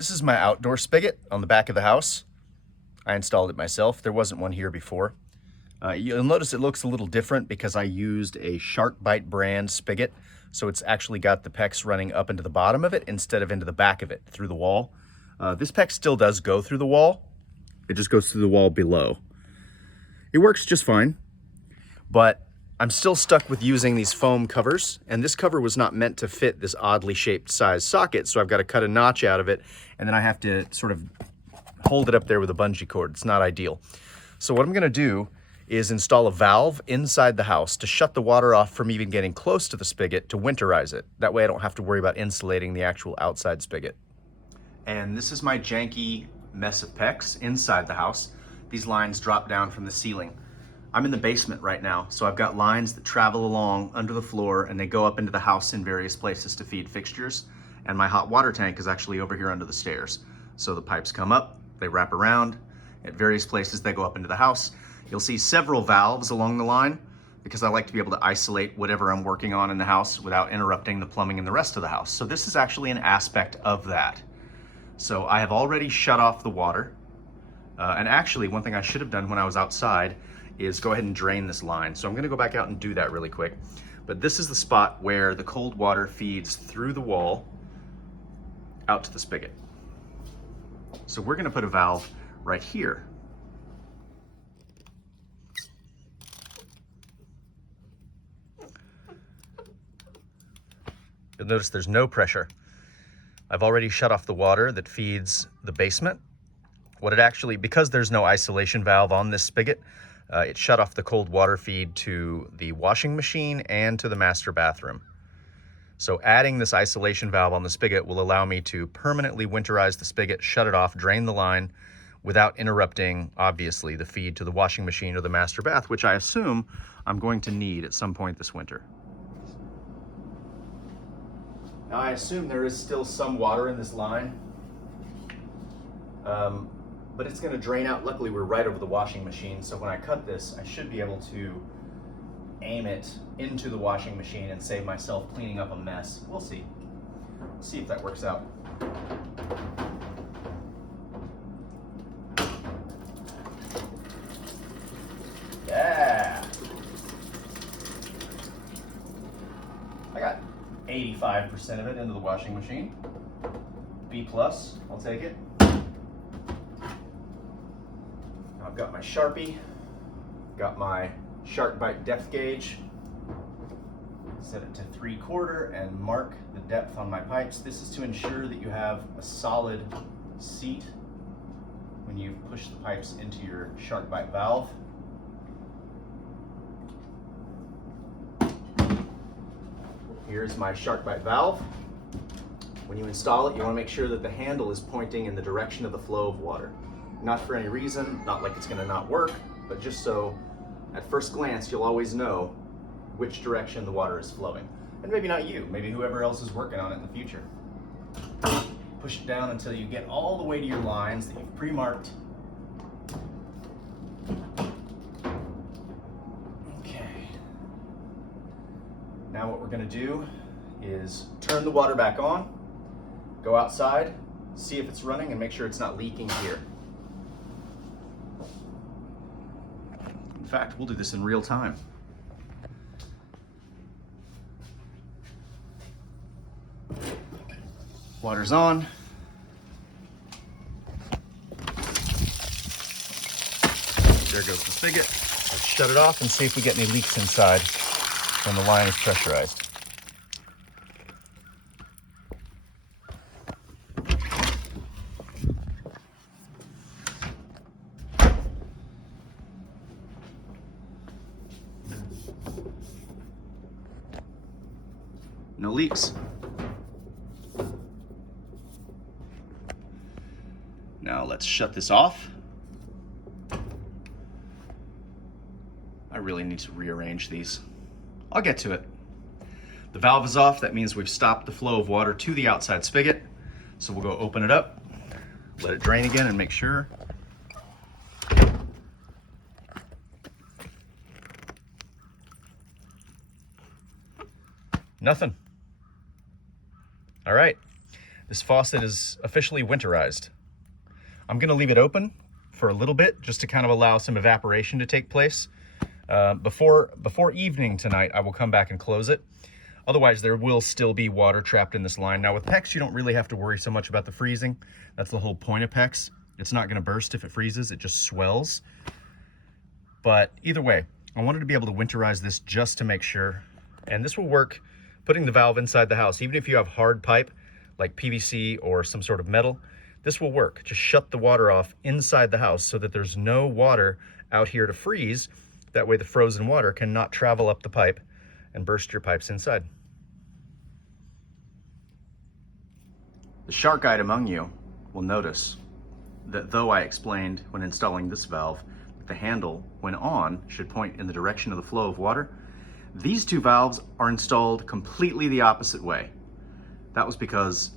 This is my outdoor spigot on the back of the house. I installed it myself. There wasn't one here before. You'll notice it looks a little different because I used a SharkBite brand spigot. So it's actually got the PEX running up into the bottom of it instead of into the back of it through the wall. This PEX still does go through the wall. It just goes through the wall below. It works just fine, but I'm still stuck with using these foam covers, and this cover was not meant to fit this oddly shaped size socket, so I've got to cut a notch out of it, and then I have to sort of hold it up there with a bungee cord. It's not ideal. So what I'm going to do is install a valve inside the house to shut the water off from even getting close to the spigot to winterize it. That way I don't have to worry about insulating the actual outside spigot. And this is my janky mess of PEX inside the house. These lines drop down from the ceiling. I'm in the basement right now, so I've got lines that travel along under the floor and they go up into the house in various places to feed fixtures. And my hot water tank is actually over here under the stairs. So the pipes come up, they wrap around. At various places they go up into the house. You'll see several valves along the line because I like to be able to isolate whatever I'm working on in the house without interrupting the plumbing in the rest of the house. So this is actually an aspect of that. So I have already shut off the water. And actually, one thing I should have done when I was outside is go ahead and drain this line. So I'm gonna go back out and do that really quick. But this is the spot where the cold water feeds through the wall out to the spigot. So we're gonna put a valve right here. You'll notice there's no pressure. I've already shut off the water that feeds the basement. What it actually, because there's no isolation valve on this spigot, it shut off the cold water feed to the washing machine and to the master bathroom. So adding this isolation valve on the spigot will allow me to permanently winterize the spigot, shut it off, drain the line without interrupting, obviously, the feed to the washing machine or the master bath, which I assume I'm going to need at some point this winter. Now I assume there is still some water in this line, but it's going to drain out. Luckily we're right over the washing machine, so when I cut this I should be able to aim it into the washing machine and save myself cleaning up a mess. We'll see. We'll see if that works out. Yeah! I got 85% of it into the washing machine. B+, I'll take it. I've got my Sharpie, got my SharkBite depth gauge. Set it to 3/4 and mark the depth on my pipes. This is to ensure that you have a solid seat when you push the pipes into your SharkBite valve. Here's my SharkBite valve. When you install it, you want to make sure that the handle is pointing in the direction of the flow of water. Not for any reason, not like it's going to not work, but just so at first glance you'll always know which direction the water is flowing. And maybe not you, maybe whoever else is working on it in the future. Push it down until you get all the way to your lines that you've pre-marked. Okay. Now what we're going to do is turn the water back on, go outside, see if it's running, and make sure it's not leaking here. In fact, we'll do this in real time. Water's on. There goes the spigot. Let's shut it off and see if we get any leaks inside when the line is pressurized. No leaks. Now let's shut this off. I really need to rearrange these. I'll get to it. The valve is off. That means we've stopped the flow of water to the outside spigot. So we'll go open it up, let it drain again and make sure. Nothing. All right. This faucet is officially winterized. I'm gonna leave it open for a little bit just to kind of allow some evaporation to take place. Before evening tonight, I will come back and close it. Otherwise, there will still be water trapped in this line. Now with PEX, you don't really have to worry so much about the freezing. That's the whole point of PEX. It's not gonna burst if it freezes, it just swells. But either way, I wanted to be able to winterize this just to make sure. And this will work putting the valve inside the house. Even if you have hard pipe, like PVC or some sort of metal, this will work. Just shut the water off inside the house so that there's no water out here to freeze. That way the frozen water cannot travel up the pipe and burst your pipes inside. The shark-eyed among you will notice that though I explained when installing this valve, the handle, when on, should point in the direction of the flow of water, these two valves are installed completely the opposite way. That was because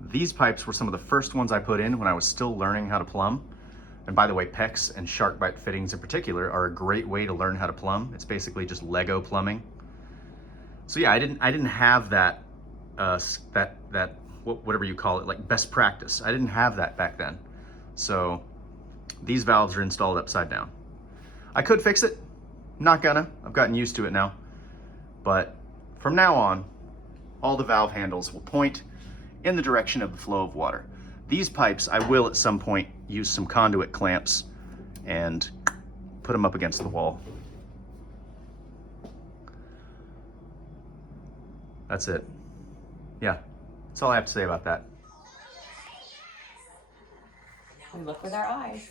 these pipes were some of the first ones I put in when I was still learning how to plumb. And by the way, PEX and shark bite fittings in particular are a great way to learn how to plumb. It's basically just Lego plumbing. So yeah, I didn't have that, whatever you call it, like best practice. I didn't have that back then. So these valves are installed upside down. I could fix it, not gonna. I've gotten used to it now. But from now on, all the valve handles will point in the direction of the flow of water. These pipes, I will at some point use some conduit clamps and put them up against the wall. That's it. Yeah, that's all I have to say about that. We look with our eyes,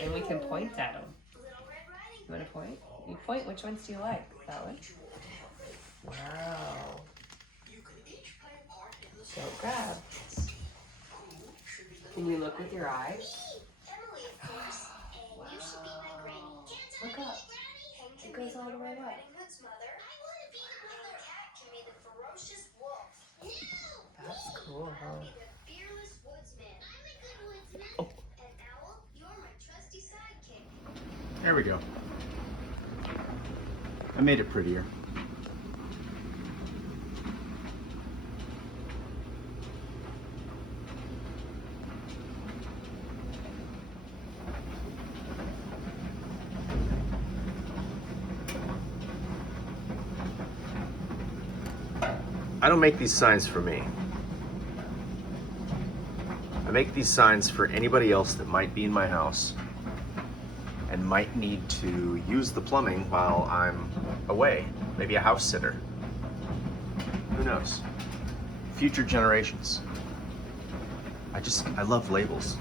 and we can point at them. You want to point? You point. Which ones do you like? That one? Wow. Go grab. Can you look with your eyes? Wow. Look up. It goes all the way up. That's cool. Oh. There we go. I made it prettier. I don't make these signs for me. I make these signs for anybody else that might be in my house and might need to use the plumbing while I'm away. Maybe a house sitter. Who knows? Future generations. I love labels.